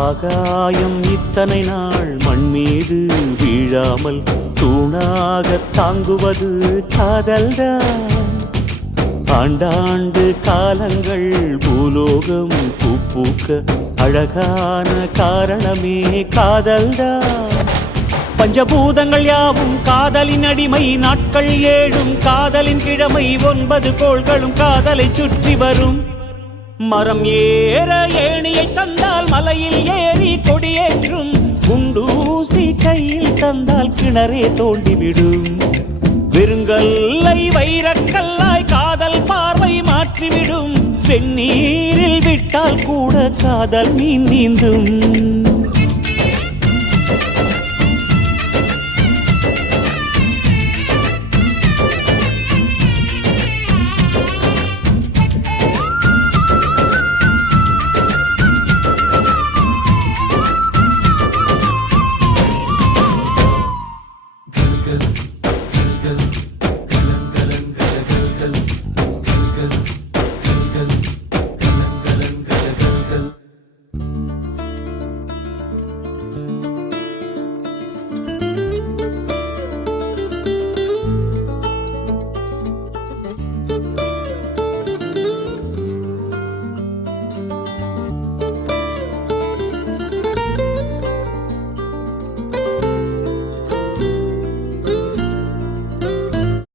ஆகாயம் இத்தனை நாள் மண் மீது வீழாமல் தூணாக தாங்குவது காதல்தான். ஆண்டாண்டு காலங்கள் பூலோகம் பூக்க அழகான காரணமே காதல்தான். பஞ்சபூதங்கள் யாவும் காதலின் அடிமை, நாட்கள் 7 காதலின் கிழமை, 9 கோள்களும் காதலை சுற்றி வரும். மரம் ஏற ஏணியை தந்தால் மலையில் ஏறி கொடியேற்றும், குண்டூசி கையில் தந்தால் கிணறே தோண்டிவிடும். வெறுங்கல்லை வைரக்கல்லாய் காதல் பார்வை மாற்றிவிடும், வெந்நீரில் விட்டால் கூட காதல் மீன் நீந்தும்.